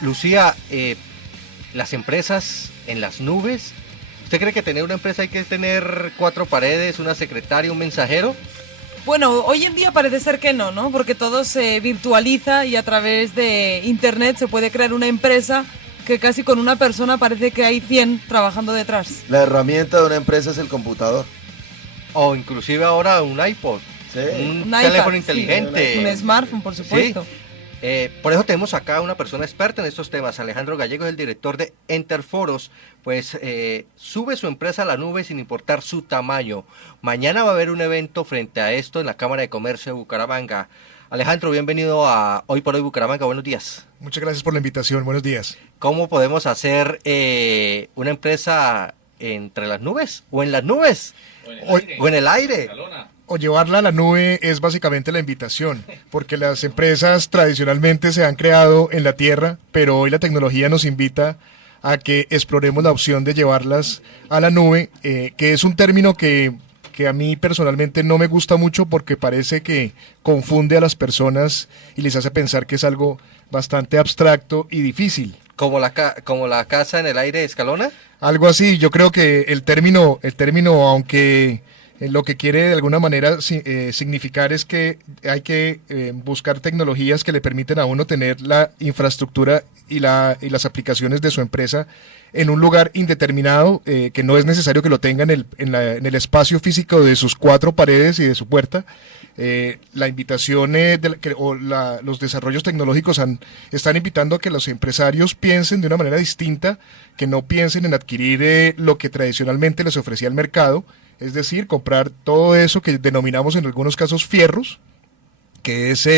Lucía, las empresas en las nubes, ¿usted cree que tener una empresa hay que tener 4 paredes, una secretaria, un mensajero? Bueno, hoy en día parece ser que no, ¿no? Porque todo se virtualiza y a través de internet se puede crear una empresa que casi con una persona parece que hay 100 trabajando detrás. La herramienta de una empresa es el computador. O inclusive ahora un iPod, Sí. un Un teléfono iPad, inteligente. sí, un smartphone, por supuesto. Sí. Por eso tenemos acá una persona experta en estos temas. Alejandro Gallego es el director de Enterforos. Pues sube su empresa a la nube sin importar su tamaño. Mañana va a haber un evento frente a esto en la Cámara de Comercio de Bucaramanga. Alejandro, bienvenido a Hoy por Hoy Bucaramanga. Buenos días. Muchas gracias por la invitación. Buenos días. ¿Cómo podemos hacer una empresa entre las nubes o en las nubes o en el aire? O llevarla a la nube es básicamente la invitación, porque las empresas tradicionalmente se han creado en la tierra, pero hoy la tecnología nos invita a que exploremos la opción de llevarlas a la nube, que es un término que a mí personalmente no me gusta mucho porque parece que confunde a las personas y les hace pensar que es algo bastante abstracto y difícil. ¿Como la casa en el aire de Escalona? Algo así, yo creo que el término, aunque lo que quiere de alguna manera significar es que hay que buscar tecnologías que le permiten a uno tener la infraestructura y las aplicaciones de su empresa en un lugar indeterminado, que no es necesario que lo tenga en el espacio físico de sus 4 paredes y de su puerta. La invitación los desarrollos tecnológicos están invitando a que los empresarios piensen de una manera distinta, que no piensen en adquirir lo que tradicionalmente les ofrecía el mercado, es decir, comprar todo eso que denominamos en algunos casos fierros, que es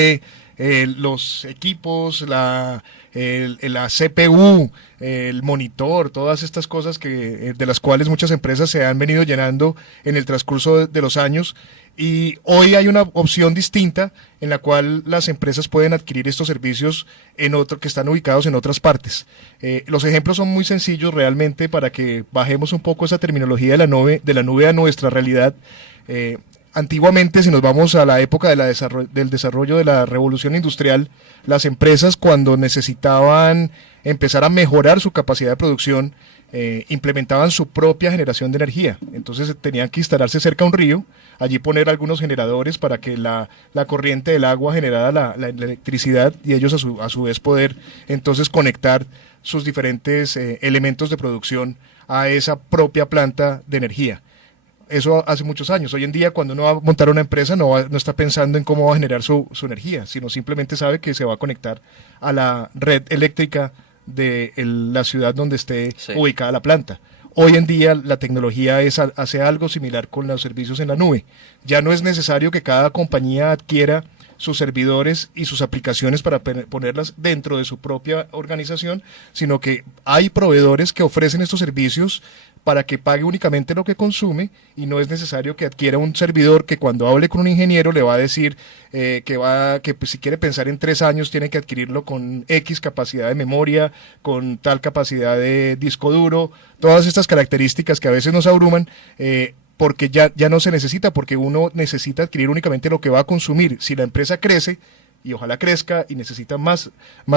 los equipos, la CPU, el monitor, todas estas cosas de las cuales muchas empresas se han venido llenando en el transcurso de los años. Y hoy hay una opción distinta en la cual las empresas pueden adquirir estos servicios que están ubicados en otras partes. Los ejemplos son muy sencillos realmente para que bajemos un poco esa terminología de la nube a nuestra realidad. Antiguamente, si nos vamos a la época del desarrollo de la revolución industrial, las empresas cuando necesitaban empezar a mejorar su capacidad de producción, implementaban su propia generación de energía. Entonces tenían que instalarse cerca a un río, allí poner algunos generadores para que la corriente del agua generara la electricidad y ellos a su vez poder entonces conectar sus diferentes elementos de producción a esa propia planta de energía. Eso hace muchos años. Hoy en día, cuando uno va a montar una empresa, no está pensando en cómo va a generar su energía, sino simplemente sabe que se va a conectar a la red eléctrica de la ciudad donde esté ubicada la planta. Hoy en día la tecnología hace algo similar con los servicios en la nube. Ya no es necesario que cada compañía adquiera sus servidores y sus aplicaciones para ponerlas dentro de su propia organización, sino que hay proveedores que ofrecen estos servicios para que pague únicamente lo que consume y no es necesario que adquiera un servidor que cuando hable con un ingeniero le va a decir que pues, si quiere pensar en 3 años tiene que adquirirlo con X capacidad de memoria, con tal capacidad de disco duro, todas estas características que a veces nos abruman, porque ya no se necesita, porque uno necesita adquirir únicamente lo que va a consumir. Si la empresa crece, y ojalá crezca y necesita más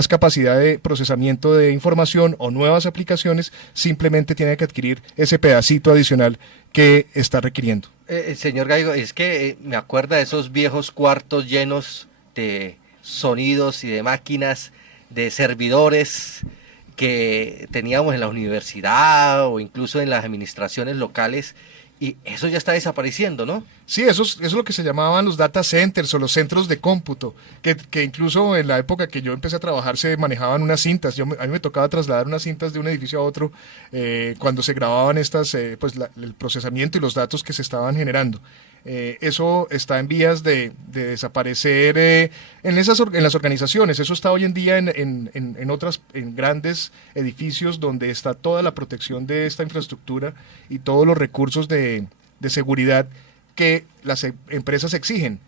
capacidad de procesamiento de información o nuevas aplicaciones, simplemente tiene que adquirir ese pedacito adicional que está requiriendo. Señor Gallego, es que me acuerda de esos viejos cuartos llenos de sonidos y de máquinas, de servidores que teníamos en la universidad o incluso en las administraciones locales. Y eso ya está desapareciendo, ¿no? Sí, eso es lo que se llamaban los data centers o los centros de cómputo, que incluso en la época que yo empecé a trabajar se manejaban unas cintas. A mí me tocaba trasladar unas cintas de un edificio a otro cuando se grababan el procesamiento y los datos que se estaban generando. Eso está en vías de desaparecer en las organizaciones. Eso está hoy en día en grandes edificios donde está toda la protección de esta infraestructura y todos los recursos de seguridad que las empresas exigen.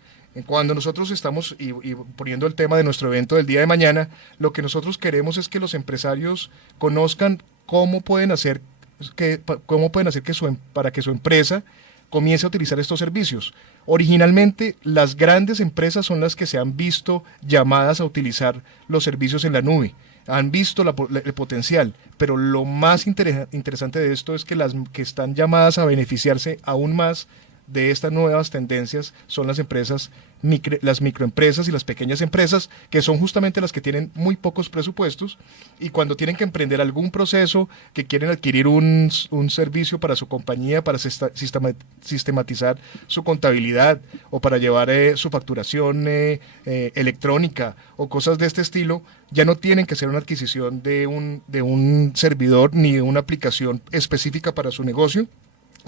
Cuando nosotros estamos y poniendo el tema de nuestro evento del día de mañana, lo que nosotros queremos es que los empresarios conozcan cómo pueden hacer para que su empresa comience a utilizar estos servicios. Originalmente, las grandes empresas son las que se han visto llamadas a utilizar los servicios en la nube. han visto el potencial, pero lo más interesante de esto es que las que están llamadas a beneficiarse aún más de estas nuevas tendencias son las empresas, las microempresas y las pequeñas empresas, que son justamente las que tienen muy pocos presupuestos y cuando tienen que emprender algún proceso, que quieren adquirir un servicio para su compañía, para sistematizar su contabilidad o para llevar su facturación electrónica o cosas de este estilo, ya no tienen que hacer una adquisición de un servidor ni de una aplicación específica para su negocio,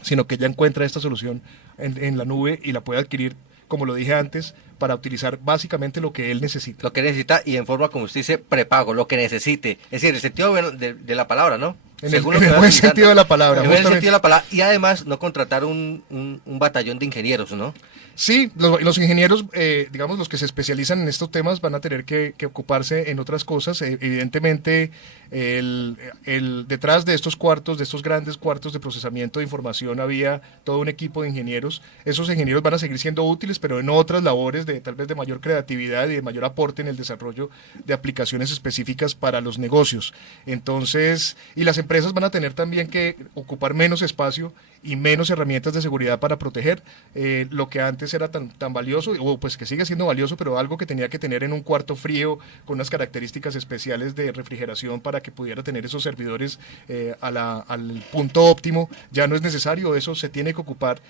sino que ya encuentra esta solución en la nube y la puede adquirir, como lo dije antes, para utilizar básicamente lo que él necesita. Lo que necesita y en forma, como usted dice, prepago, lo que necesite. Es decir, el sentido de la palabra, ¿no? En el buen sentido de la palabra. En el buen sentido de la palabra. Y además no contratar un batallón de ingenieros, ¿no? Sí, los ingenieros, digamos, los que se especializan en estos temas van a tener que ocuparse en otras cosas. Evidentemente, detrás de estos cuartos, de estos grandes cuartos de procesamiento de información, había todo un equipo de ingenieros. Esos ingenieros van a seguir siendo útiles, pero en otras labores tal vez de mayor creatividad y de mayor aporte en el desarrollo de aplicaciones específicas para los negocios. Entonces, y las empresas van a tener también que ocupar menos espacio y menos herramientas de seguridad para proteger lo que antes era tan valioso, o pues que sigue siendo valioso, pero algo que tenía que tener en un cuarto frío con unas características especiales de refrigeración para que pudiera tener esos servidores al punto óptimo, ya no es necesario. Eso se tiene que ocupar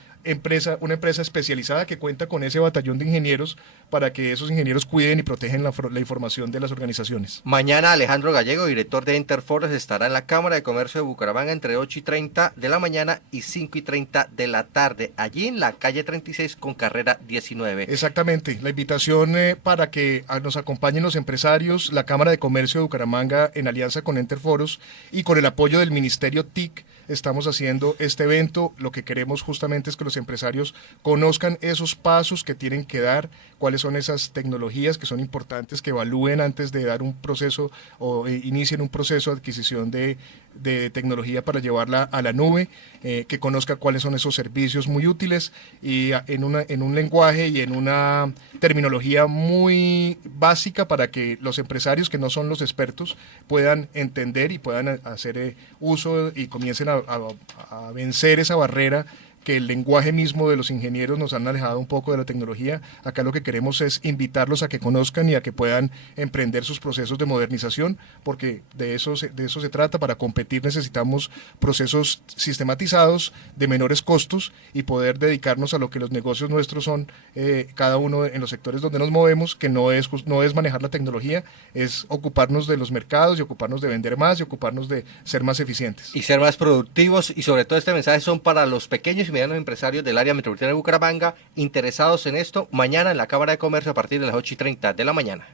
una empresa especializada que cuenta con ese batallón de ingenieros para que esos ingenieros cuiden y protegen la información de las organizaciones. Mañana Alejandro Gallego, director de Interforos, estará en la Cámara de Comercio de Bucaramanga entre 8:30 de la mañana y 5:30 de la tarde, allí en la calle 36 con carrera 19. Exactamente, la invitación para que nos acompañen los empresarios, la Cámara de Comercio de Bucaramanga en alianza con Interforos y con el apoyo del Ministerio TIC. Estamos haciendo este evento. Lo que queremos justamente es que los empresarios conozcan esos pasos que tienen que dar, cuáles son esas tecnologías que son importantes, que evalúen antes de dar un proceso o inicien un proceso de adquisición de tecnología para llevarla a la nube, que conozca cuáles son esos servicios muy útiles y en un lenguaje y en una terminología muy básica para que los empresarios que no son los expertos puedan entender y puedan hacer uso y comiencen a vencer esa barrera que el lenguaje mismo de los ingenieros nos han alejado un poco de la tecnología. Acá lo que queremos es invitarlos a que conozcan y a que puedan emprender sus procesos de modernización, porque de eso se trata. Para competir necesitamos procesos sistematizados, de menores costos y poder dedicarnos a lo que los negocios nuestros son, cada uno en los sectores donde nos movemos, que no es manejar la tecnología, es ocuparnos de los mercados y ocuparnos de vender más y ocuparnos de ser más eficientes. Y ser más productivos, y sobre todo este mensaje son para los pequeños y medianos empresarios del área metropolitana de Bucaramanga interesados en esto, mañana en la Cámara de Comercio a partir de las 8:30 de la mañana.